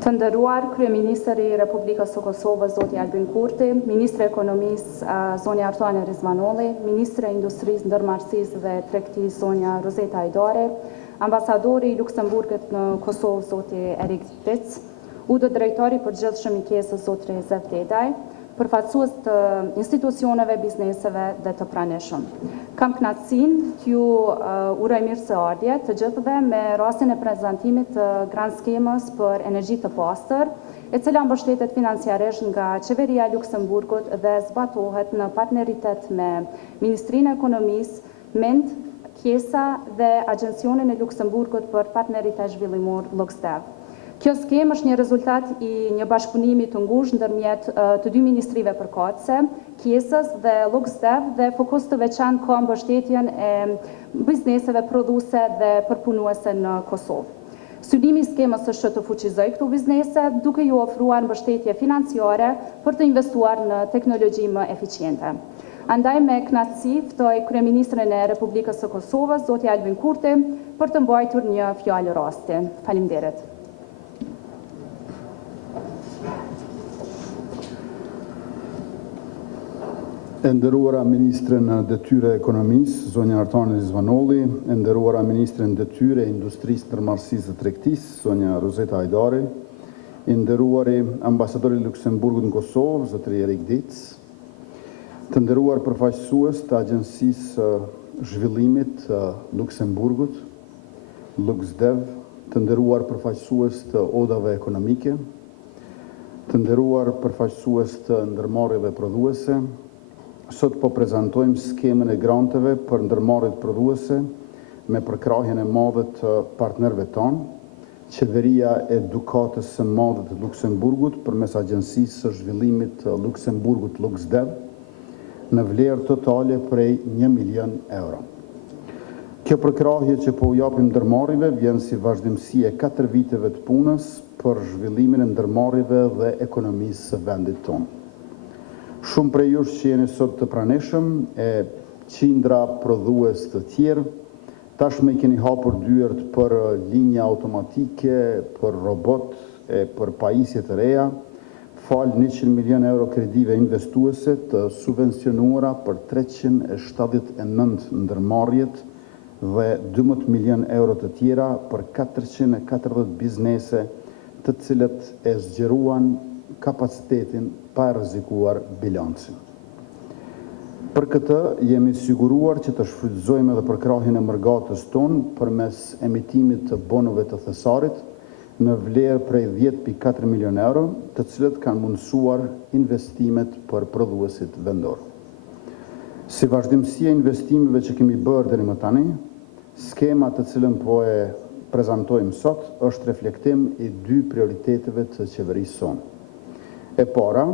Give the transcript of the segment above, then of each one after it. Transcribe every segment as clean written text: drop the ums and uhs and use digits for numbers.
Të nderuar Kryeministri i Republikës së Kosovës, zoti Albin Kurti, Ministri i Ekonomisë, zonja Artuane Rizmanolli, Ministri i Industrisë, Ndërmarrësisë dhe Tregtisë, zonja Rozeta Hajdari, Ambasadori i Luksemburgit në Kosovë, zoti Erik Dic, UD Drejtori i Përgjithshëm i KES-së, zoti Rezef Dedaj, përfaqësues të institucioneve, bizneseve dhe të pranishëm. Kam kënaqësinë t'ju uroj mirëseardhje të gjithëve me rastin e prezantimit të grand skemës për energji të pastër, e cila mbështetet financiarisht nga Qeveria e Luksemburgut dhe zbatohet në partneritet me Ministrinë e Ekonomisë, MENT, KES-a dhe Agjencionin e Luksemburgut për Partneritet Zhvillimor LUXDEV. Kjo skemë është një rezultat i një bashkëpunimi të ngushtë ndërmjet të dy ministrive përkatëse, KES-s dhe LUXDEV, dhe fokus të veçantë ka mbështetjen e bizneseve prodhuese dhe përpunuese në Kosovë. Synimi i skemës është të fuqizojë këto biznese, duke ju ofruar mbështetje financiare për të investuar në teknologji më eficiente. Andaj me kënaqësi ftoj Kryeministrin e Republikës së Kosovës, zoti Albin Kurti, për të mbajtur një fjalë rasti. Faleminderit. E nderuara Ministrin e Detyrë e Ekonomisë, zonja Artuane Rizmanolli, e nderuara Ministrin e Detyrë e Industrisë, Ndërmarrësisë dhe Tregtisë, zonja Rozeta Hajdari, e nderuari Ambasadori i Luksemburgut në Kosovë, zotëri Erik Dic, të nderuar përfaqësues të Agjencisë Zhvillimit të Luksemburgut, LUXDEV, të nderuar përfaqësues të odave ekonomike, të nderuar përfaqësues të ndërmarrjeve prodhuese. Sot po prezantojmë skemën e granteve për ndërmarrjet prodhuese me përkrahjen e madhe të partnerëve tanë, Qeveria e Gjykatës së Madhe të Luksemburgut përmes Agjencisë së Zhvillimit të Luksemburgut LUXDEV në vlerë totale prej 1 milion euro. Kjo përkrahje që po u japim ndërmarrjeve vjen si vazhdimsi e 4 viteve të punës për zhvillimin e ndërmarrjeve dhe ekonomisë së vendit tonë. Shumë prej jush që jeni sot të pranishëm e qindra prodhues të tjerë, tashmë i keni hapur dyert për linja automatike, për robot e për pajisje të reja, falë 100 milion euro kredive investuese të subvencionuara për 379 ndërmarrjet dhe 12 milion euro të tjera për 440 biznese të cilët e zgjeruan kapacitetin pa rrezikuar bilancin. Për këtë jemi siguruar që të shfrytëzojmë edhe përkrahjen e mërgatës tonë përmes emitimit të bonove të thesarit në vlerë prej 10.4 milion euro, të cilët kanë mundësuar investimet për prodhuesit vendor. Si vazhdimsi e investimeve që kemi bërë deri më tani, skema të cilën po e prezantojmë sot është reflektim i 2 prioriteteve të qeverisë sonë. E para,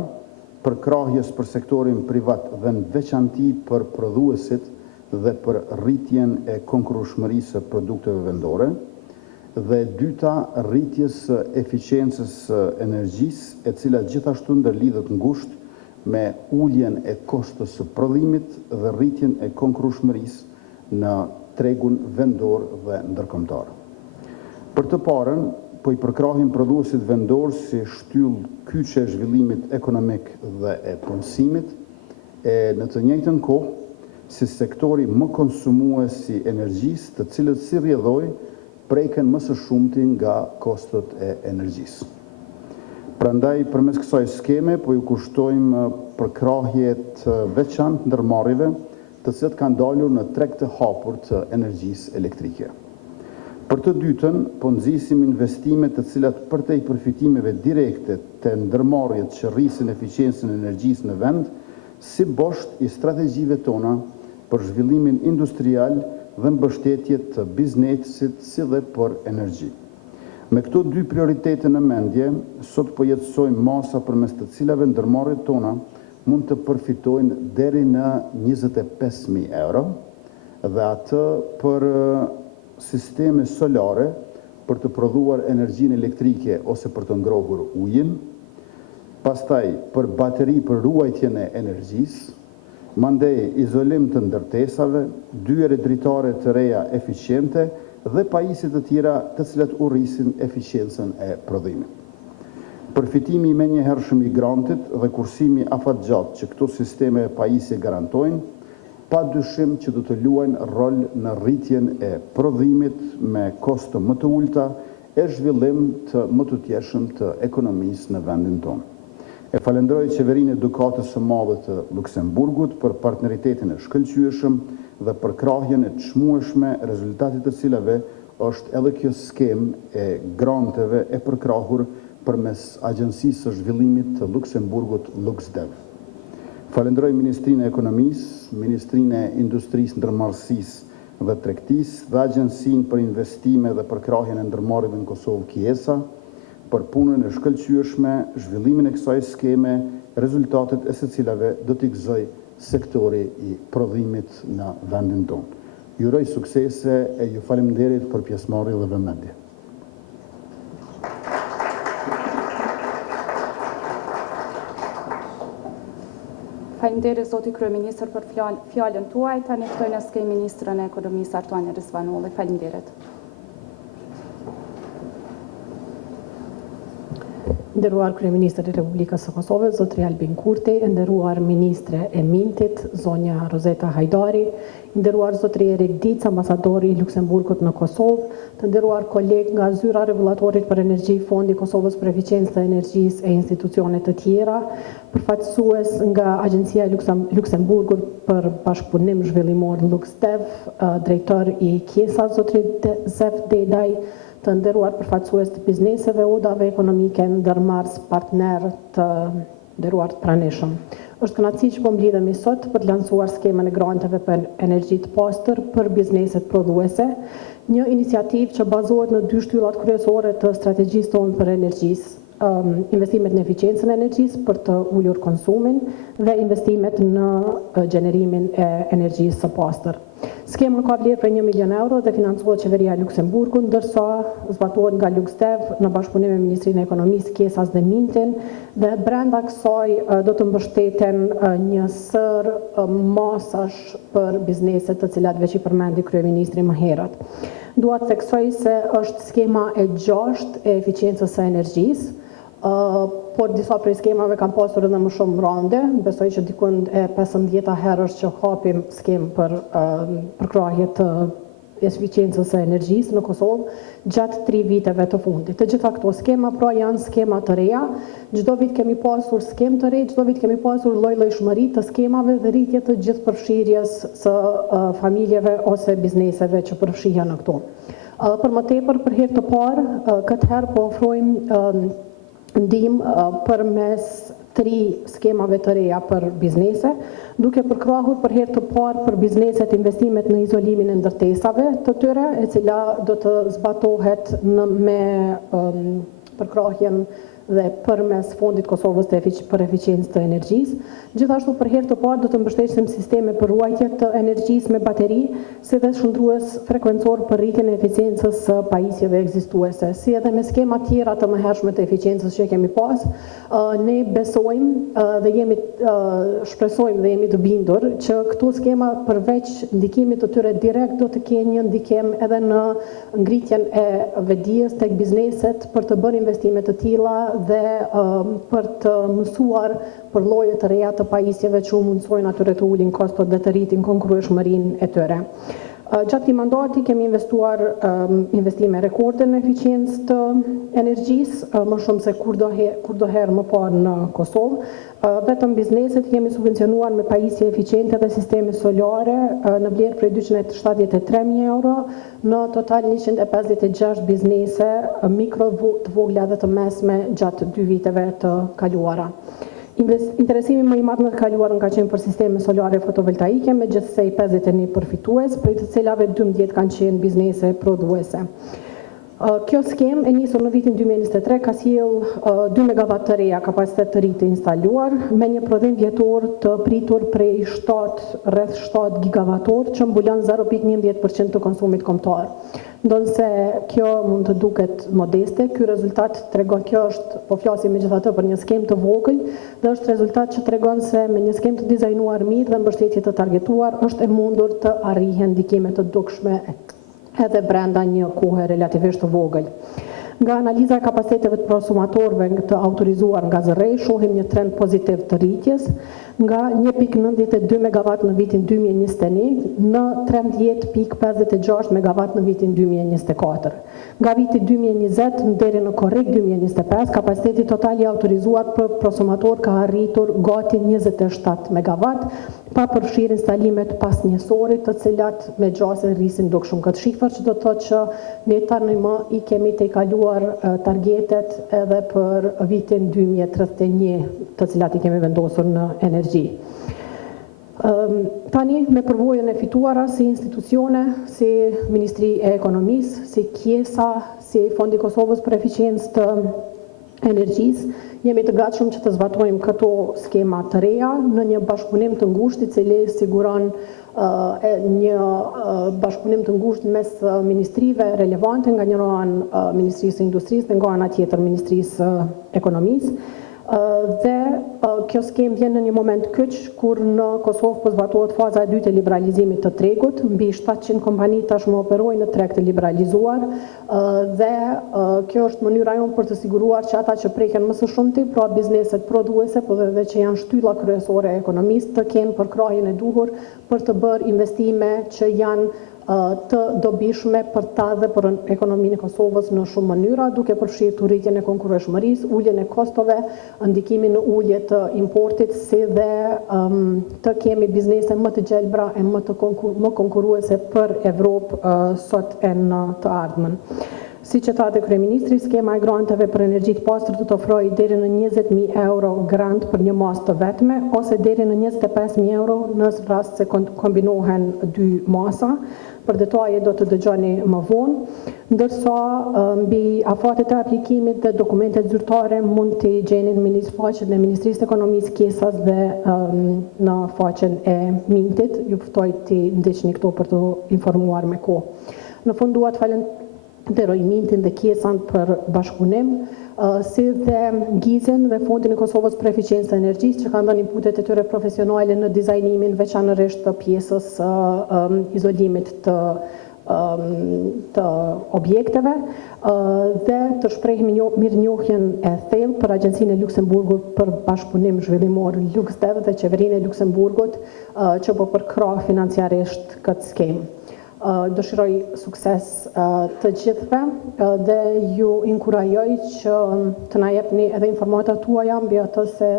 përkrahjes për sektorin privat dhe në veçanti për prodhuesit dhe për rritjen e konkurrueshmërisë së produkteve vendore, dhe e dyta, rritjes së eficiencës së energjisë, e cila gjithashtu ndërlidhet ngushtë me uljen e kostës së prodhimit dhe rritjen e konkurrueshmërisë në tregun vendor dhe ndërkombëtar. Për të parën, po i përkrahin prodhuesit vendor si shtyllë kyçe e zhvillimit ekonomik dhe e punësimit, e në të njëjtën kohë si sektori më konsumues i energjisë, të cilët si rrjedhoj preken më së shumti nga kostot e energjisë. Prandaj përmes kësaj skeme po ju kushtojmë përkrahje të veçantë ndërmarrjeve, të cilët kanë dalur në treg të hapur të energjisë elektrike. Për të dytën, po nxisim investimet të cilat përtej përfitimeve direkte të ndërmarrjet që rrisin eficiencën e energjisë në vend, si bosht i strategjive tona për zhvillimin industrial dhe mbështetje të biznesit si dhe për energji. Me këto 2 prioritete në mendje, sot po jetësojmë masa përmes të cilave ndërmarrjet tona mund të përfitojnë deri në 25.000 euro dhe atë për sisteme solare për të prodhuar energjinë elektrike ose për të ngrohur ujin, pastaj për bateri për ruajtjen e energjisë, mandej izolim të ndërtesave, dyere dritare të reja eficiente dhe pajisje të tjera të cilat urrisin eficiencën e prodhimit. Përfitimi me njëhershëm i grantit dhe kursimi afatgjatë që këto sisteme e pajisje garantojnë, pa dyshim që do të luajnë rol në rritjen e prodhimit me kosto më të ulta e zhvillim të më të tjeshëm të ekonomisë në vendin tonë. E falenderoj Qeverinë e Gjykatës së Madhe të Luksemburgut për partneritetin e shkëlqyeshëm dhe për krahjen e çmueshme, rezultatit të cilave është edhe kjo skemë e granteve e përkrahur përmes Agjencisë së Zhvillimit të Luksemburgut LuxDev. Falenderoj Ministrinë e Ekonomisë, Ministrinë e Industrisë, Ndërmarrësisë dhe Tregtisë dhe Agjencinë për Investime dhe përkrahjen e ndërmarrjeve në Kosovë KIESA për punën e shkëlqyeshme, zhvillimin e kësaj skeme, rezultatet e së cilave do t'i gëzoj sektori i prodhimit në vendin tonë. Ju uroj suksese e ju faleminderit për pjesëmarrje dhe vëmendje. Faleminderit zoti kryeministër për fjalën tuaj. Tani ftoj në skej ministrën e ekonomisë Artuani Rizvanolli. Faleminderit. Nderuar Kryeministër i Republikës së Kosovës, zotri Albin Kurti, nderuar Ministre e Mintit, zonja Rozeta Hajdari, nderuar zotri Erik Dic, ambasadori i Luksemburgut në Kosovë, të nderuar kolegë nga zyra rregullatorit për energji, Fondi i Kosovës për eficiencë të energjisë e institucione të tjera, përfaqësues nga Agjencia e Luksemburgut për bashkëpunim zhvillimor LuxDev, drejtor i KIESA zotri Zef Dedaj, të nderuar përfaqësues të bizneseve, udave ekonomike, ndërmarrës partner të nderuar të pranishëm. Është kënaqësi që po mblidhemi sot për të lancuar skemën e granteve për energji të pastër për bizneset prodhuese, një iniciativë që bazohet në dy shtyllat kryesore të strategjisë tonë për energjisë. Investimet në eficiencën e energjisë për të ulur konsumin dhe investimet në gjenerimin e energjisë së pastër. Skema ka vlerë për 1 milion euro dhe financohet Qeveria e Luksemburgut, ndërsa zbatohet nga LuxDev në bashkëpunim me Ministrinë e Ekonomisë, KIESA dhe Mintin, dhe brenda kësaj do të mbështeten një sër masash për bizneset të cilat veç i përmendi kryeministri më herët. Dua të theksoj se është skema e 6 e eficiencës së energjisë, por disa prej skemave kanë pasur edhe më shumë rande. Besoj që dikund e 15 herësh që hapim skemë për përkrahje të eficiencës së energjisë në Kosovë gjatë 3 viteve të fundit. Të gjitha këto skema pra janë skema të reja. Çdo vit kemi pasur skemë të re, çdo vit kemi pasur lloj-llojshmëri të skemave dhe rritje të gjithë përfshirjes së familjeve ose bizneseve që përfshihen në këto. Për më tepër, për herë të parë, këtë herë po ofrojmë ndihmë përmes 3 skemave të reja për biznese, duke përkrahur për herë të parë për bizneset investimet në izolimin e ndërtesave të tyre, e cila do të zbatohet me përkrahjen dhe përmes Fondit Kosovës për eficiencë të energjisë. Gjithashtu për herë të parë do të mbështesim sisteme për ruajtje të energjisë me bateri, si dhe shndrues frekuencor për rritjen e eficiencës së pajisjeve ekzistuese. Si edhe me skema tjera të mëhershme të eficiencës që kemi pas, ne besojmë dhe shpresojmë dhe jemi të bindur që këto skema përveç ndikimit të tyre direkt do të kenë një ndikim edhe në ngritjen e vetdijes tek bizneset për të bërë investime të tilla dhe për të mësuar për lloje të reja të pajisjeve që u mundsojnë atyre të ulin kostot dhe të rritin konkurrueshmërinë e tyre. Gjatë këtij mandati kemi investuar investime rekorde në eficiencë të energjisë, më shumë se kurdo herë më parë në Kosovë. Vetëm bizneset kemi subvencionuar me pajisje eficiente dhe sisteme solare në vlerë prej 273.000 euro, në total 156 biznese mikro, të vogla dhe të mesme gjatë 2 viteve të kaluara. Interesimi më i madh në të kaluarën ka qenë për sisteme solare fotovoltaike, megjithse 51 përfitues, prej të cilave 12 kanë qenë biznese prodhuese. Kjo skemë e nisur në vitin 2023 ka sjell 2 MW të reja kapacitet të ri të instaluar, me një prodhim vjetor të pritur prej rreth 7 gigavator, që mbulon 0.11% të konsumit kombëtar. Ndonse kjo mund të duket modeste, ky rezultat tregon, kjo është, po flasim megjithatë për një skemë të vogël, dhe është rezultat që tregon se me një skemë të dizajnuar mirë dhe mbështetje të targetuar është e mundur të arrihen ndikime të dukshme edhe brenda një kohe relativisht të vogël. Nga analiza e kapacitetet prosumatorëve të autorizuar nga zërej, shohim një trend pozitiv të rritjes, nga 1.92 MW në vitin 2021 në 13.56 MW në vitin 2024. Nga viti 2020 deri në korrekt 2025, kapaciteti total i autorizuar për prosumator ka arritur gati 27 MW, pa përfshirë instalimet pas njësorit, të cilat me gjase rrisin dukshëm këtë shifër, që do të thotë që ne tani më i kemi të i kaluar targetet edhe për vitin 2031, të cilat i kemi vendosur në energji. Tani me përvojën e fituara si institucione, si Ministri e Ekonomisë, si Kjesa, si Fondi Kosovës për eficiencë të energjisë, jemi të gatshëm që të zbatojmë këto skema të reja në një bashkëpunim të ngushtë i cili siguron një bashkëpunim të ngushtë mes ministrive relevante, nga njëra anë Ministrisë së Industrisë dhe nga ana tjetër Ministrisë së Ekonomisë. Dhe kjo skemë vjen në një moment kyç kur në Kosovë po zbatohet faza e dytë e liberalizimit të tregut, mbi 700 kompani tashmë operojnë në treg të liberalizuar dhe kjo është mënyra jonë për të siguruar që ata që preken më së shumti, pra bizneset prodhuese, po dhe që janë shtylla kryesore e ekonomisë, të kenë përkrahjen e duhur për të bërë investime që janë të dobishme për ta dhe për ekonominë e Kosovës në shumë mënyra, duke përfshirë të rritjen e konkurrueshmërisë, uljen e kostove, ndikimin në ulje të importit, si dhe të kemi biznese më të gjelbra e më konkurruese për Evropë sot e në të ardhmen. Si që thate Kryeministri, skema e granteve për energji të pastër do të ofrojë deri në 20.000 euro grant për një masë të vetme, ose deri në 25.000 euro në rast se kombinohen dy masa. Për detaje do të dëgjoni më vonë, ndërsa mbi afatet e aplikimit dhe dokumentet zyrtare mund të gjeni në faqen e Ministrisë të Ekonomisë, Kjesas dhe në faqen e Mintit. Ju ftoj të ndiqni këto për të informuar me kohë. Në fund dua të falenderoj Mintin dhe Kjesan për bashkëpunim, si dhe Gizin dhe Fondin e Kosovës për eficiencë të energjisë, që kanë dhënë inputet e tyre profesionale në dizajnimin veçanërisht të pjesës izolimit të objekteve dhe të shprehim mirënjohjen e thellë për Agjencinë e Luksemburgut për bashkëpunim zhvillimor LuxDev dhe Qeverinë e Luksemburgut që po përkrah financiarisht këtë skemë. Dëshiroj sukses të gjithëve dhe ju inkurajoj që të na jepni edhe informatat tuaja mbi atë se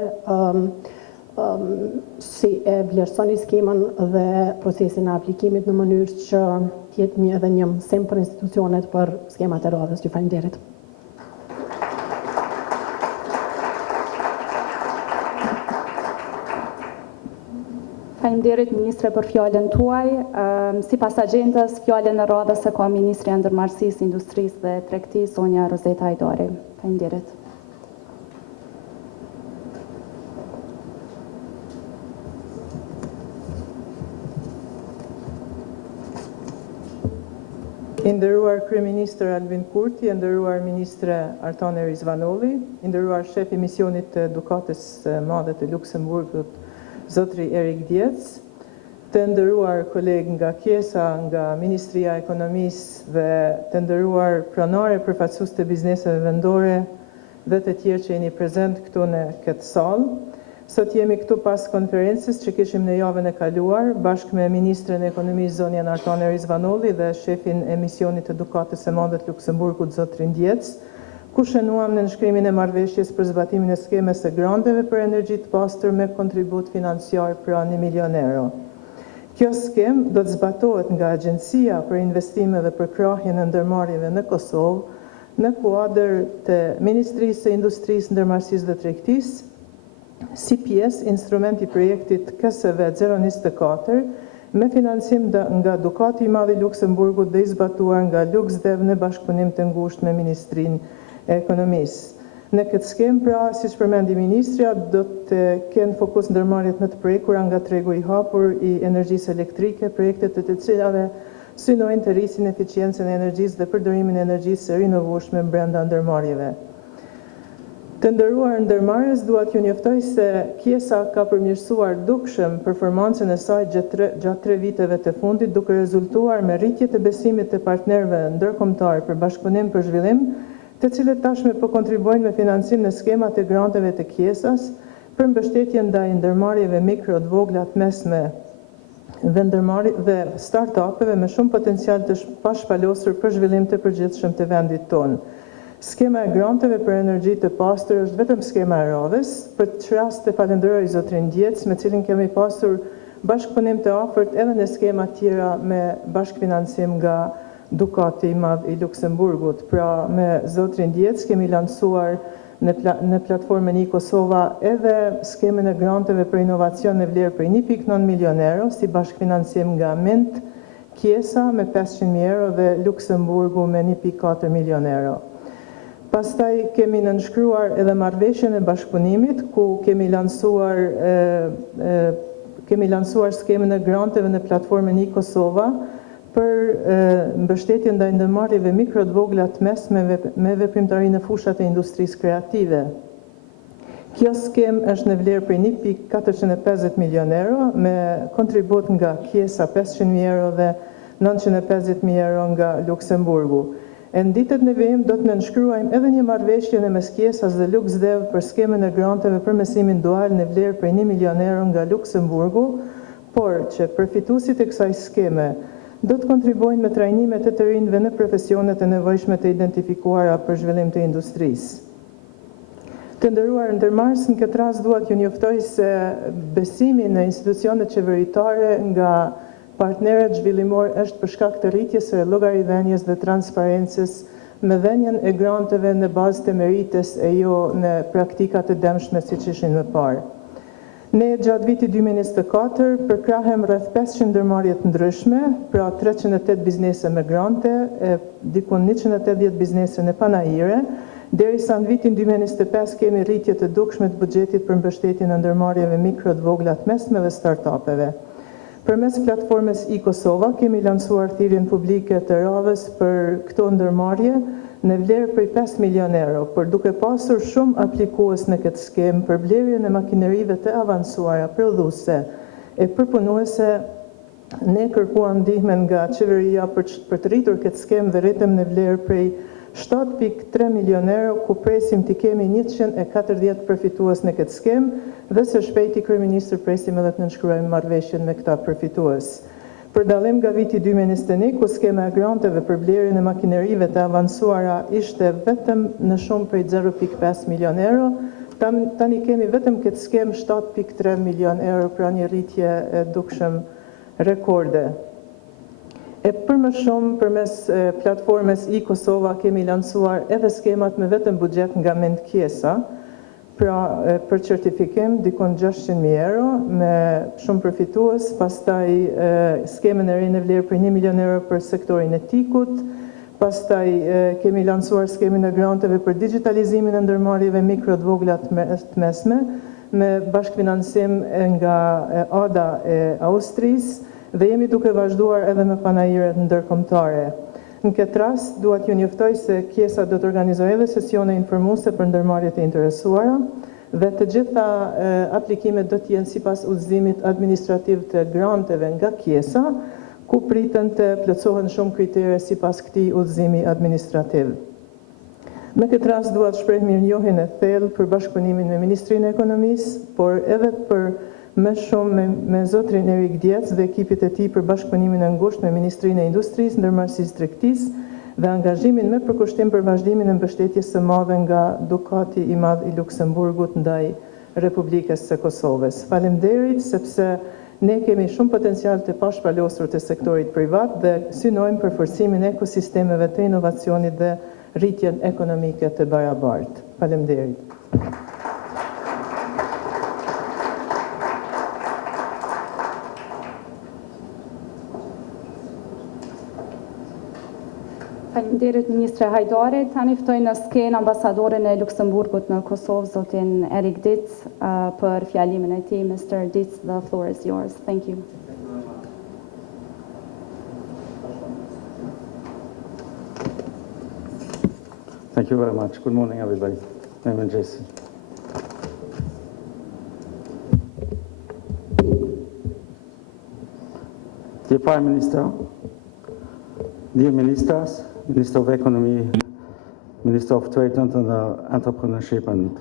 si e vlerësoni skemën dhe procesin e aplikimit në mënyrë që jetë edhe një mësim për institucionet për skemat e radhës. Ju faleminderit. Faleminderit Ministre për fjalën tuaj. Sipas agjendës, fjalën e radhës e ka Ministri i Ndërmarrësisë, Industrisë dhe Tregtisë, Sonja Rozeta Hajdari. Faleminderit. I nderuar Kryeministër Albin Kurti, i nderuar Ministre Artane Rizvanolli, i nderuar Shef i Misionit të Gjykatës së Madhe të Luksemburgut, Zotri Erik Diec, të nderuar kolegë nga Kjesa, nga Ministria e Ekonomisë dhe të nderuar pronare përfaqësues të bizneseve vendore dhe të tjerë që jeni prezent këtu në këtë sallë. Sot jemi këtu pas konferencës që kishim në javën e kaluar, bashkë me Ministren e Ekonomisë zonjën Artane Rizvanolli dhe shefin e misionit të Gjykatës së Madhe të Luksemburgut, Zotrin Diec, ku shënuam në nënshkrimin e marrëveshjes për zbatimin e skemës së granteve për energji të pastër me kontribut financiar për 1 milion euro. Kjo skemë do të zbatohet nga Agjencia për Investime dhe Përkrahjen e Ndërmarrjeve në Kosovë në kuadër të Ministrisë së Industrisë, Ndërmarrësisë dhe Tregtisë, si pjesë instrumenti projektit KSV 024 me financim nga Gjykati i Madh i Luksemburgut dhe i zbatuar nga LuxDev në bashkëpunim të ngushtë me Ministrinë e Ekonomisë. Në këtë skemë, pra, siç përmendi Ministrja, do të kenë fokus ndërmarrjet më të prekura nga tregu i hapur i energjisë elektrike, projekte të cilave synojnë të rrisin eficiencën e energjisë dhe përdorimin e energjisë së rinovueshme brenda ndërmarrjeve. Të nderuar ndërmarrës, dua t'ju njoftoj se Kjesa ka përmirësuar dukshëm performancën e saj gjatë 3 viteve të fundit, duke rezultuar me rritje të besimit të partnerëve ndërkombëtar për bashkëpunim për zhvillim të cilët tashme po kontribuojnë me financim në skemat e granteve të Kiesas për mbështetje ndaj ndërmarrjeve mikro të vogla të mesme dhe start-upeve me shumë potencial të pashpalosur për zhvillim të përgjithshëm të vendit tonë. Skema e granteve për energji të pastër është vetëm skema e radhës. Për të rast të falenderoj zotrin Djec, me cilin kemi pasur bashkëpunim të afërt edhe në skema tjera me bashkëfinancim nga Dukati i Madh i Luksemburgut. Pra me zotrin Djec kemi lansuar në platformën i Kosova edhe skemën e granteve për inovacion në vlerë për 1.9 milion euro si bashkëfinancim nga Mint, Kiesa me 500.000 euro dhe Luksemburgu me 1.4 milion euro. Pastaj kemi nënshkruar edhe marrëveshjen e bashkëpunimit ku kemi lansuar skemën e granteve në platformën i Kosova për mbështetje ndaj ndërmarrjeve mikro të vogla të mesme me veprimtari në fushat e industrisë kreative. Kjo skem është në vlerë për 1.450 milion euro me kontribut nga Kiesa 500.000 euro dhe 950.000 euro nga Luksemburgu. E në ditët në vijim do të nënshkruajmë edhe një marrëveshje në mes Kiesas dhe Luxdev për skemën e granteve për mësimin dual në vlerë për 1 milion euro nga Luksemburgu, por që përfituesit e kësaj skeme do të kontribuojnë me trajnime të rinjve në profesionet e nevojshme të identifikuara për zhvillim të industrisë. Të nderuar ndërmarrës, në këtë rast dua t'ju njoftoj se besimi në institucionet qeveritare nga partnerët zhvillimor është për shkak të rritjes së llogaridhënies dhe transparencës me dhënien e granteve në bazë të merites e jo në praktika të dëmshme siç ishin më parë. Ne gjatë vitit 2024 përkrahem rreth 500 ndërmarrje të ndryshme, pra 308 biznese me grante, dikun 180 biznese në panajire, derisa në vitin 2025 kemi rritje të dukshme të buxhetit për mbështetjen e ndërmarrjeve mikro të vogla të mesme dhe startupeve. Përmes platformës i Kosova kemi lansuar thirrjen publike të radhës për këto ndërmarrje në vlerë prej 5 milion euro, por duke pasur shumë aplikues në këtë skemë për blerjen e makinerive të avancuara prodhuese e përpunuese, ne kërkuam ndihmën nga qeveria për të rritur këtë skemë dhe rritëm në vlerë prej 7.3 milion euro, ku presim të kemi 140 përfitues në këtë skemë dhe së shpejti kryeministër presim edhe të nënshkruajmë marrëveshjen me këta përfitues. Për dallim nga viti 2021, ku skema e granteve për blerjen e makinerive të avancuara ishte vetëm në shumë prej 0.5 milion euro, tani kemi vetëm këtë skemë 7.3 milion euro, pra një rritje e dukshëm rekorde. E për më shumë, përmes platformës i Kosova kemi lansuar edhe skemat me vetëm buxhet nga Mint Kiesa, pra për certifikim dikon 600.000 euro me shumë përfitues, pastaj skemën e re në vlerë për 1 milion euro për sektorin e tikut, pastaj kemi lansuar skemën e granteve për digitalizimin e ndërmarrjeve mikro të vogla të mesme me bashkëfinancim nga ADA e Austrisë, dhe jemi duke vazhduar edhe me panajiret ndërkombëtare. Në këtë rast, dua t'ju njoftoj se Kiesa do të organizojë edhe sesione informuese për ndërmarrjet e interesuara dhe të gjitha aplikimet do të jenë sipas udhëzimit administrativ të granteve nga Kiesa, ku pritën të plotësohen shumë kritere sipas këtij udhëzimi administrativ. Me këtë rast dua të shpreh mirënjohjen e thellë për bashkëpunimin me Ministrinë e Ekonomisë, por edhe për më shumë me zotrin Erik Djec dhe ekipit e tij për bashkëpunimin e ngushtë me Ministrinë e Industrisë, Ndërmarrësisë, Tregtisë dhe angazhimin me përkushtim për vazhdimin e mbështetjes së madhe nga Dukati i Madh i Luksemburgut ndaj Republikës së Kosovës. Faleminderit sepse ne kemi shumë potencial të pashpalosur të sektorit privat dhe synojmë për forcimin e ekosistemeve të inovacionit dhe rritjen ekonomike të barabartë. Faleminderit. Faleminderit Ministre Hajdari. Tani ftoj në skenë ambasadorin e Luksemburgut në Kosovë, zotin Erik Dic, për fjalimin e tij. Mr. Dic, the floor is yours. Thank you. Thank you very much. Good morning, everybody. I'm Jason. Dear Prime Minister, dear Ministers, Minister of Economy, Minister of Trade and Entrepreneurship and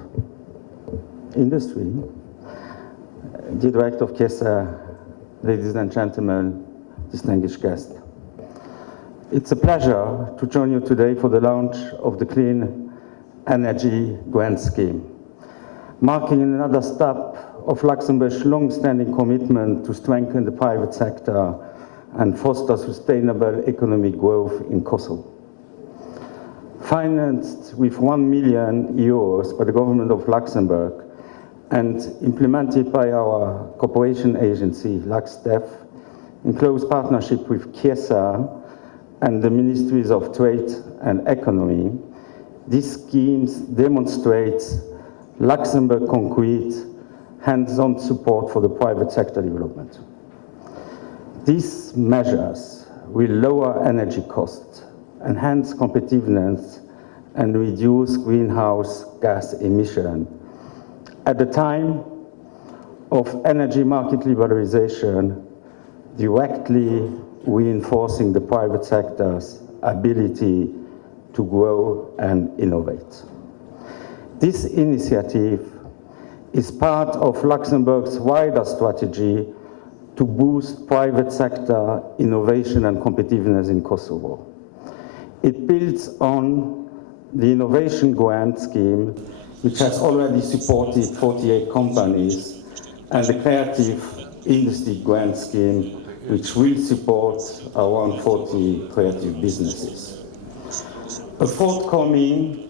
Industry, the Director of KESA, ladies and gentlemen, distinguished guests. It's a pleasure to join you today for the launch of the Clean Energy Grant Scheme, marking another step of Luxembourg's long-standing commitment to strengthen the private sector and foster sustainable economic growth in Kosovo. Financed with €1 million by the government of Luxembourg and implemented by our cooperation agency, LuxDef, in close partnership with KESA and the Ministries of Trade and Economy, these schemes demonstrate Luxembourg concrete, hands-on support for the private sector development. These measures will lower energy costs, enhance competitiveness, and reduce greenhouse gas emission at the time of energy market liberalization, directly reinforcing the private sector's ability to grow and innovate. This initiative is part of Luxembourg's wider strategy to boost private sector innovation and competitiveness in Kosovo. It builds on the Innovation Grant Scheme, which has already supported 48 companies, and the Creative Industry Grant Scheme, which will support around 40 creative businesses. A forthcoming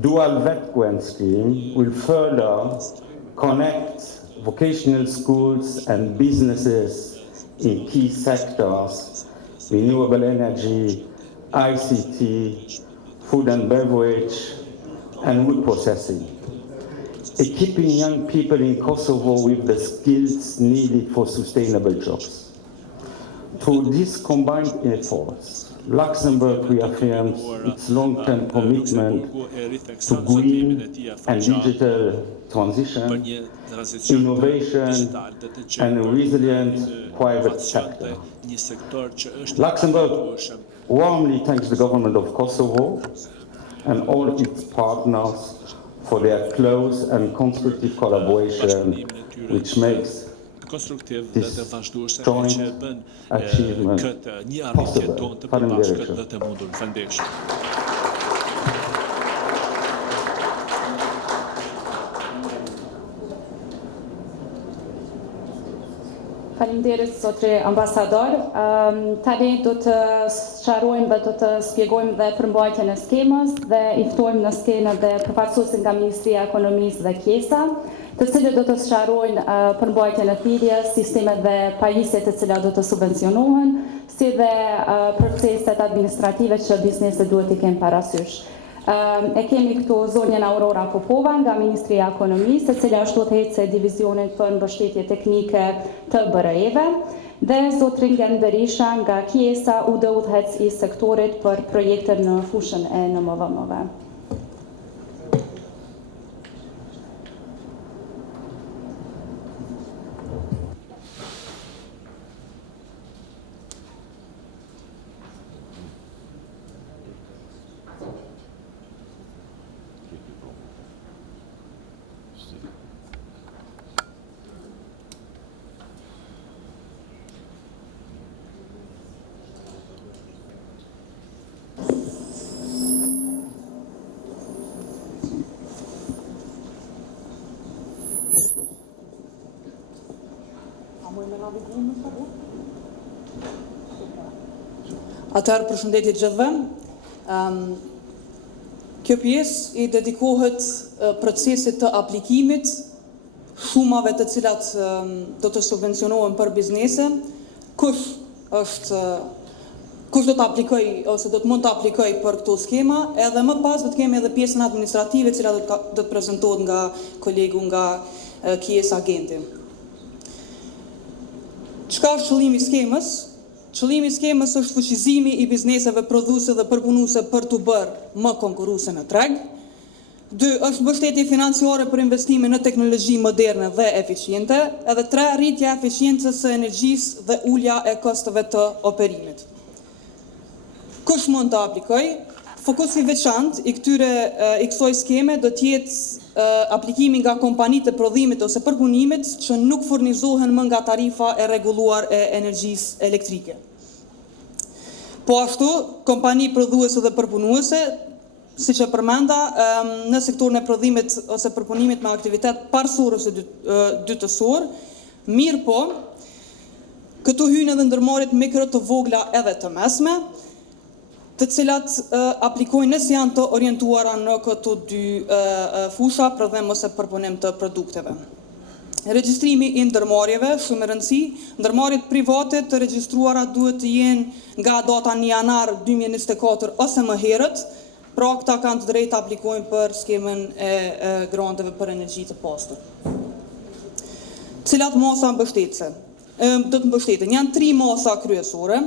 Dual VET Grant Scheme will further connect vocational schools and businesses in key sectors, renewable energy, ICT, food and beverage, and wood processing, equipping young people in Kosovo with the skills needed for sustainable jobs. Through these combined efforts, Luxembourg reaffirms its long-term commitment to green and digital transition, innovation, and a resilient private sector. Luxembourg warmly thanks the government of Kosovo and all its partners for their close and constructive collaboration, which makes this joint achievement possible. Faleminderit zotri ambasador. Tani do të sqarojmë dhe do të shpjegojmë dhe përmbajtjen e skemës dhe i ftojmë në skenë dhe përfaqësuesin nga Ministria e Ekonomisë dhe KESA, të cilët do të sqarojnë përmbajtjen e thirrjes, sistemet dhe pajisjet të cilat do të subvencionohen, si dhe proceset administrative që bizneset duhet i kenë parasysh. E kemi këtu zonjën Aurora Popova nga Ministria e Ekonomisë, e cila është udhëheqëse e divizionit për mbështetje teknike të BRE-ve, dhe zotrin Ngen Berisha nga KESA, udhëheqës i sektorit për projekte në fushën e NMVM-ve. Atëherë përshëndetje të gjithëve. Kjo pjesë i dedikohet procesit të aplikimit shumave të cilat do të subvencionohen për biznese. Kush do të aplikoj ose do të mund të aplikoj për këto skema, edhe më pas do të kemi edhe pjesën administrative cila do të prezantohet nga kolegu nga KESA Agenti. Çka është qëllimi i skemës? Qëllimi i skemës është fuqizimi i bizneseve prodhuese dhe përpunuese për të bërë më konkurruese në treg. 2. Është mbështetje financiare për investime në teknologji moderne dhe eficiente. Edhe 3. Rritja e eficiencës së energjisë dhe ulja e kosteve të operimit. Kush mund të aplikojë? Fokusi veçantë i kësaj skeme do të jetë aplikimi nga kompanitë e prodhimit ose përpunimit që nuk furnizohen më nga tarifa e rregulluar e energjisë elektrike. Po ashtu, kompani prodhuese dhe përpunuese, siç e përmenda, në sektorin e prodhimit ose përpunimit me aktivitet parësor ose dytësor, mirë po, këtu hyjnë edhe ndërmarrjet mikro të vogla edhe të mesme, të cilat aplikojnë nëse janë të orientuara në këto dy fusha, prodhim ose përpunim të produkteve. Regjistrimi i ndërmarrjeve, shumë e rëndësi, ndërmarrjet private të regjistruara duhet të jenë nga data 1 janar 2024 ose më herët, pra këta kanë të drejtë të aplikojnë për skemën e granteve për energji të pastër. Cilat masa mbështetëse? Do të mbështeten. Janë 3 masa kryesore.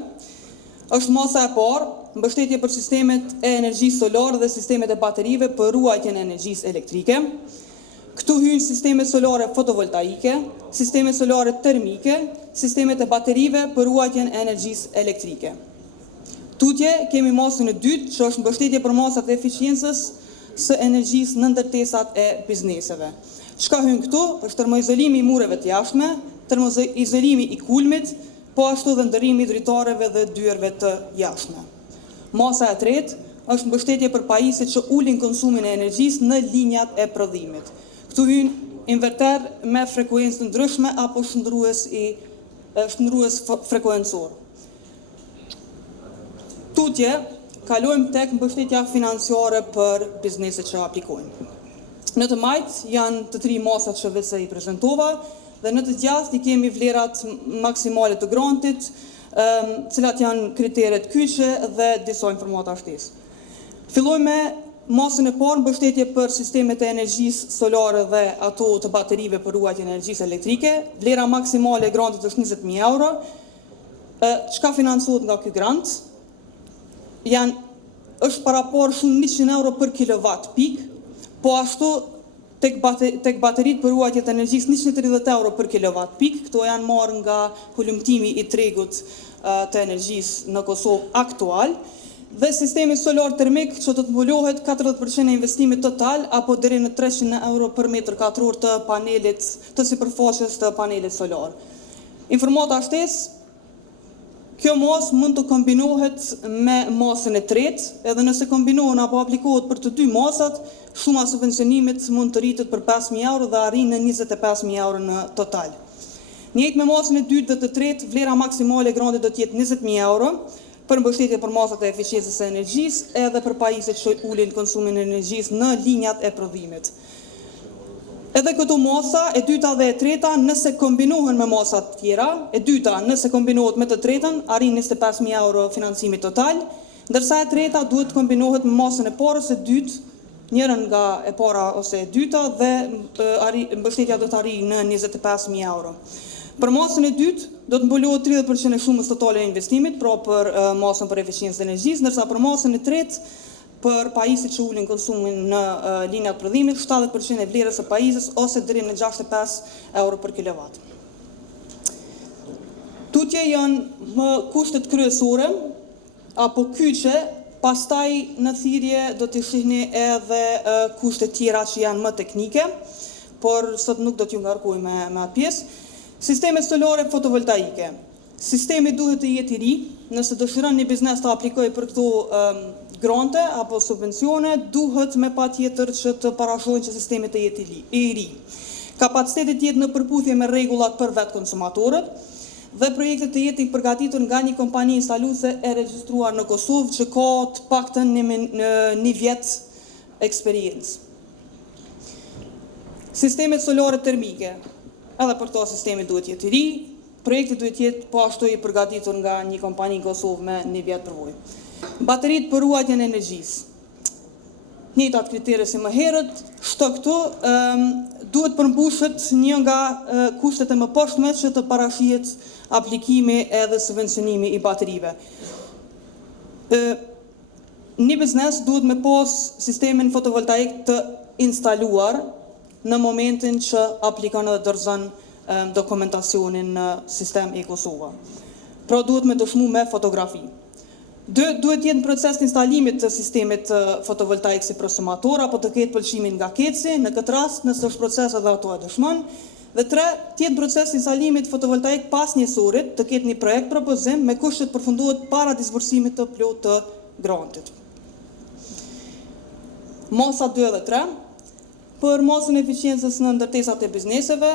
Është masa e parë, mbështetje për sistemet e energjisë solare dhe sistemet e baterive për ruajtjen e energjisë elektrike. Këtu hyjnë sistemet solare fotovoltaike, sistemet solare termike, sistemet e baterive për ruajtjen e energjisë elektrike. Tutje kemi masën e dytë, që është mbështetje për masat e eficiencës së energjisë në ndërtesat e bizneseve. Çka hyn këtu? Është termoizolimi i mureve të jashtme, termoizolimi i kulmit, po ashtu dhe ndërrimi i dritareve dhe dyerve të jashtme. Masa e tretë është mbështetje për pajisjet që ulin konsumin e energjisë në linjat e prodhimit. Këtu hyn inverter me frekuencë të ndryshme apo shndrues frekuencor. Tutje, kalojmë tek mbështetja financiare për bizneset që aplikojnë. Në të majtë janë të 3 masat që vetë i prezentova, dhe në të gjatë i kemi vlerat maksimale të grantit, cilat janë kriteret kyçe dhe disa informata shtesë. Fillojmë me masën e parë, mbështetje për sistemet e energjisë solare dhe ato të baterive për ruajtjen e energjisë elektrike. Vlera maksimale e grantit është 20.000 euro. Çka financohet nga ky grant? Është parapor shumë 100 euro për kilowatt pik, po ashtu tek bateritë për ruajtje të energjisë 130 euro për kilowatt pik. Këto janë marrë nga hulumtimi i tregut të energjisë në Kosovë aktual. Dhe sistemi solar termik që do të mbulohet 40% e investimit total apo deri në 300 euro për metër katror të panelit të sipërfaqes të panelit solar. Informata shtesë, kjo masë mund të kombinohet me masën e tretë, edhe nëse kombinohen apo aplikohet për të 2 masat, shuma subvencionimit mund të rritet për 5.000 euro dhe arrin në 25.000 euro në total. Njëjtë me masën e dytë dhe të tretë, vlera maksimale e grantit do të jetë 20.000 euro, për mbështetje për masat e eficiencës së energjisë edhe për pajisjet që ulin konsumin e energjisë në linjat e prodhimit. Edhe këto masa, e dyta dhe e treta, nëse kombinohen me masat tjera, e dyta nëse kombinohet me të tretën, arrin 25.000 euro financimi total, ndërsa e treta duhet kombinohet me masën e parë ose dytë, njërën nga e para ose e dyta dhe mbështetja do të arrijë në 25.000 euro. Për masën e dytë, do të mbulohet 30% e shumës totale e investimit, pra për masën për eficiencë energjisë, ndërsa për masën e tretë, për pajisjet që ulin konsumin në linjat prodhimit, 70% e vlerës së pajisjes ose deri në 65 euro për kilowatt. Tutje janë më kushtet kryesore apo kyçe, pastaj në thirrje do të shihni edhe kushtet tjera që janë më teknike, por sot nuk do t'ju ngarkoj me atë pjesë. Sistemet solare fotovoltaike. Sistemi duhet të jetë i ri, nëse dëshiron një biznes të aplikojë për këto grante apo subvencione, duhet me patjetër që të parashohen që sistemi të jetë i ri. Kapaciteti të jetë në përputhje me rregullat për vetë konsumatorët dhe projektet të jetë i përgatitur nga një kompani instaluese e regjistruar në Kosovë që ka të paktën një vjet eksperiencë. Sistemet solare termike. Edhe për to sistemi duhet jetë i ri, projekti duhet jetë po ashtu i përgatitur nga një kompani në Kosovë me një vjet përvojë. Bateritë për ruajtjen e energjisë. Njëjtat kritere si më herët, këtu duhet përmbushet një nga kushtet e mëposhtme që të parashihet aplikimi edhe subvencionimi i baterive. Një biznes duhet me pas sistemin fotovoltaik të instaluar në momentin që aplikon edhe dorëzon dokumentacionin në sistem e Kosova. Pra duhet me dëshmu me fotografi. Duhet jetë në proces të instalimit të sistemit fotovoltaik si prosumator apo të ketë pëlqimin nga keci, në këtë rast nëse është proces edhe ato e dëshmon. Dhe 3, të jetë proces të instalimit fotovoltaik pas njësorit, të ketë një projekt propozim me kushtet përfunduhet para disbursimit të plot të grantit. Masa 2 dhe 3, për masën e eficiencës në ndërtesat e bizneseve,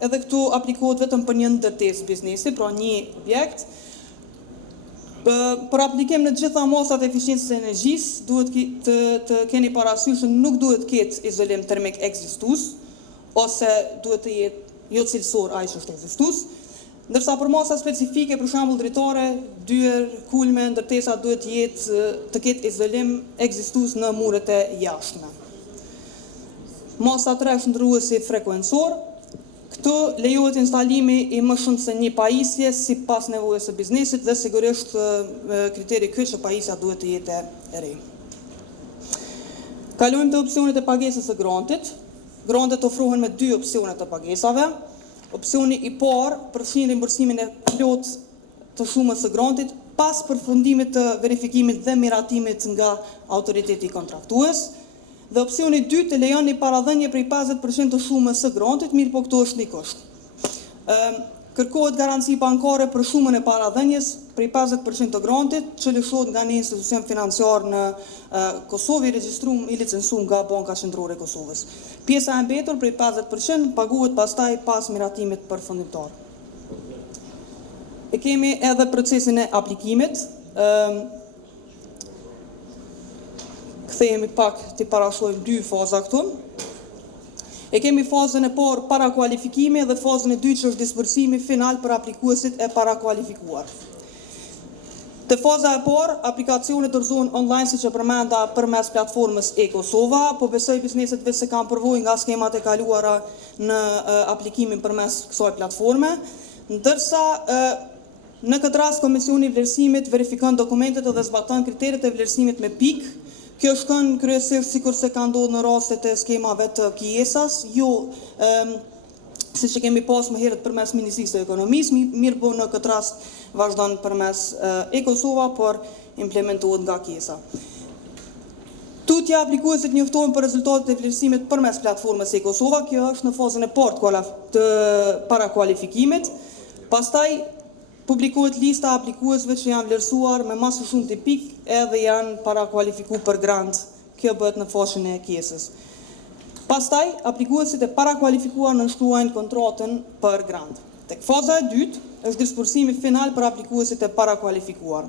edhe këtu aplikohet vetëm për një ndërtesë biznesi, pra një objekt. Për aplikim në gjitha masat e eficiencës e energjisë, duhet të keni parasysh që nuk duhet ketë izolim termik ekzistus, ose duhet të jetë jo cilësor ai që është ekzistus, ndërsa për masa specifike, për shembull dritare, dyer, kulme, ndërtesa duhet të ketë izolim ekzistus në muret e jashtme. Masa 3 është ndrruesi frekuencor. Këtu lejohet instalimi i më shumë se një pajisje si pas nevojës së biznesit dhe sigurisht kriteri ky që pajisja duhet të jetë e re. Kalojmë te opsionet e pagesës së grantit. Grantet ofrohen me 2 opsione të pagesave. Opsioni i parë përfshin rimbursimin e plot të shumës së grantit pas përfundimit të verifikimit dhe miratimit nga autoriteti kontraktues. Dhe opsioni 2 të lejon një paradhënje prej 50% të shumës së grantit, mirë po këto është një kusht. Kërkohet garanci bankare për shumën e paradhënjes prej 50% të grantit, që lëshohet nga një institucion financiar në Kosovë i regjistruar i licencuar nga Banka Qendrore e Kosovës. Pjesa e mbetur prej 50% paguhet pastaj pas miratimit përfundimtar. E kemi edhe procesin e aplikimit. Kthehemi pak të parashojmë 2 faza këtu. E kemi fazën e parë para kualifikimi dhe fazën e dytë që është disbursimi final për aplikuesit e para kualifikuar. Te faza e parë, aplikacionet dorëzohen online siç e përmenda përmes platformës e-Kosova, po besoj bizneset vetë se kanë përvojë nga skemat e kaluara në aplikimin përmes kësaj platforme, ndërsa në këtë rast Komisioni i Vlerësimit verifikon dokumentet dhe zbaton kriteret e vlerësimit me pikë. Kjo shkon kryesisht sikur se ka ndodhur në rastet e skemave të kijesas, jo siç e kemi pas më herët përmes Ministrisë së Ekonomisë, mirë po në këtë rast vazhdon përmes e-Kosova, por implementohet nga kijesa. Tutja aplikuesit njoftohen për rezultatet e vlerësimit përmes platformës e-Kosova, kjo është në fazën e parë të para kualifikimit. Pastaj publikohet lista aplikuesve që janë vlerësuar me më së shumti pikë edhe janë para kualifikuar për grant. Kjo bëhet në fashën e kijesës. Pastaj, aplikuesit e para kualifikuar nënshkruajnë kontratën për grant. Tek faza e dytë është disbursimi final për aplikuesit e para kualifikuar.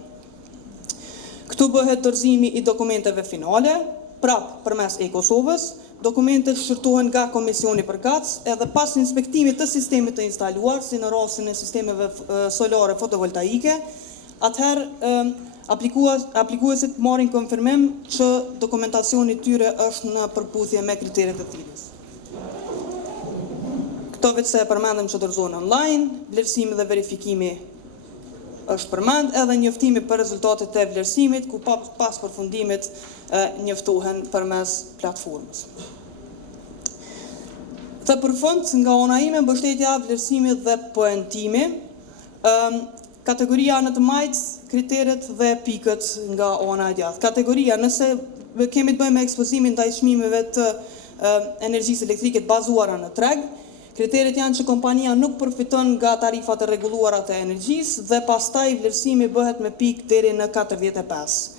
Këtu bëhet dorëzimi i dokumenteve finale, prap përmes e-Kosovës. Dokumentet shqyrtohen nga Komisioni përkatës edhe pas inspektimit të sistemit të instaluar, si në rastin e sistemeve solare fotovoltaike, atëherë aplikuesit marrin konfirmim që dokumentacioni tyre është në përputhje me kriteret e thirrjes. Këto vetë se përmendëm që dorëzohen online, vlerësimi dhe verifikimi është përmend, edhe njoftimi për rezultatet e vlerësimit, ku pas përfundimit njoftohen përmes platformës. Të përfund, nga ana ime, mbështetja, vlerësimi dhe poentimi, kategoria në të majtë, kriteret dhe pikët nga ana e djathtë. Kategoria, nëse kemi të bëjmë me ekspozimin ndaj çmimeve të energjisë elektrike të bazuara në treg, kriteret janë që kompania nuk përfiton nga tarifat e rregulluara të energjisë dhe pastaj vlerësimi bëhet me pikë deri në 45.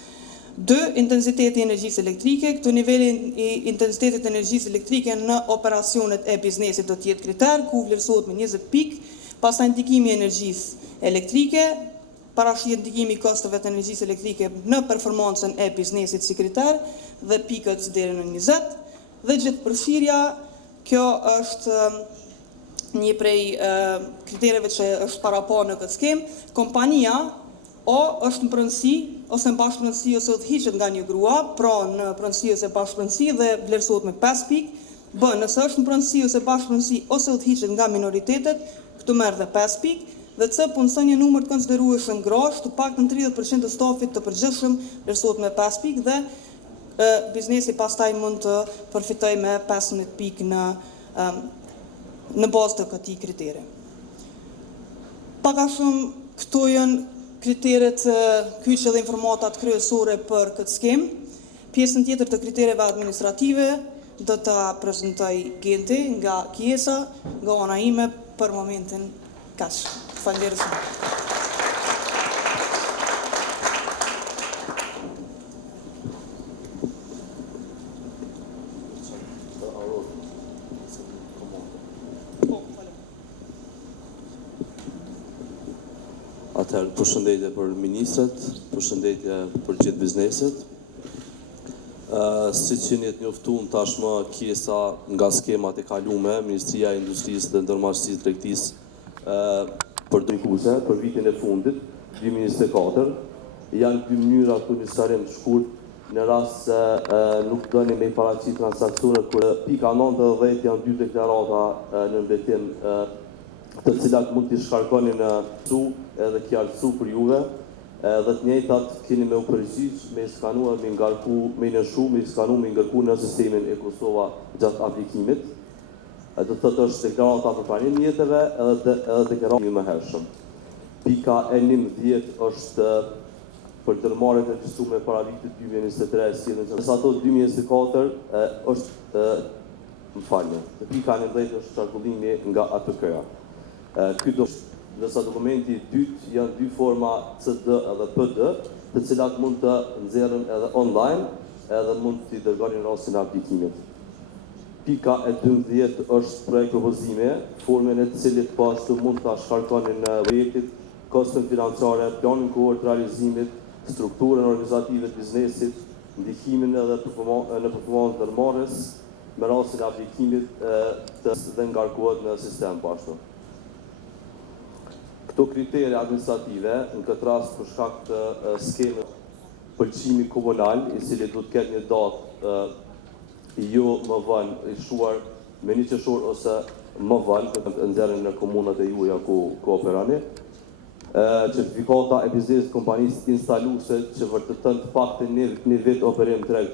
2. Intensiteti i energjisë elektrike. Këtu niveli i intensitetit të energjisë elektrike në operacionet e biznesit do të jetë kriter, ku vlerësohet me 20 pikë. Pastaj ndikimi i energjisë elektrike, parashihet ndikimi i kosteve të energjisë elektrike në performancën e biznesit si kriter dhe pikët deri në 20. Dhe gjithëpërfshirja, kjo është një prej kritereve që është paraqo në këtë skemë. Kompania o është në pronësi ose në bashkëpronësi ose udhëhiqet nga një grua, pra në pronësi ose bashkëpronësi dhe vlerësohet me 5 pikë. B, nëse është në pronësi ose bashkëpronësi ose udhëhiqet nga minoritetet, këtu merr dhe 5 pikë. Dhe C, punëson një numër të konsiderueshëm grash, të paktën 30% të stafit të përgjithshëm vlerësohet me 5 pikë dhe biznesi pastaj mund të përfitojë me 15 pikë në bazë të këtij kriteri. Pak a shumë këto janë kriteret kyçe dhe informatat kryesore për këtë skemë. Pjesën tjetër të kritereve administrative do ta prezantoj Genti nga Kiesa, nga ana ime për momentin kaq. Faleminderit. Atëherë, përshëndetje për ministrat, përshëndetje për gjithë bizneset. Siç jeni të njoftuar tashmë Kiesa nga skemat e kaluara, Ministria e Industrisë dhe Ndërmarrësisë së Tregtisë për dëmkuese për vitin e fundit, 2024, janë dy mënyra për një sqarim të shkurt në rast se nuk doni me paraqit transaksionet kur pika 90 janë dy deklarata në mbetim të cilat mund t'i shkarkoni në su edhe kjartësu për juve, dhe të njëjtat keni me u përgjigj, me skanuar, me ngarku, me nëshu, me skanu, me ngarku në sistemin e Kosova gjatë aplikimit. Do të thotë është deklarata për pranim mjeteve edhe deklarata më hershëm. Pika e 11 është për dërmarrjet e regjistruara para vitit 2023, si në ato 2024 është pika 11 është qarkullimi nga APK-ja. Nësa dokumenti i dytë janë dy forma CD edhe PD, të cilat mund të nxjerrën edhe online, edhe mund t'i dërgoni në rastin e aplikimit. Pika e 12 është projekt propozime, formën e cilit po ashtu mund ta shkarkoni në projektit, kostën financiare, planin kohor të realizimit, strukturën organizative të biznesit, ndikimin edhe në performancën ndërmarrës, me rastin e aplikimit dhe ngarkohet në sistem po ashtu. Këto kriteri administrative, në këtë rast për shkak të skemës pëlqimi komunal, i cili do të ketë një datë jo më vonë i shuar me 1 qershor ose më vonë, të nxjerrin në komunat e juaja ku operoni. Certifikata e biznesit kompanisë instaluese që vërtetën të paktën një vit operim treg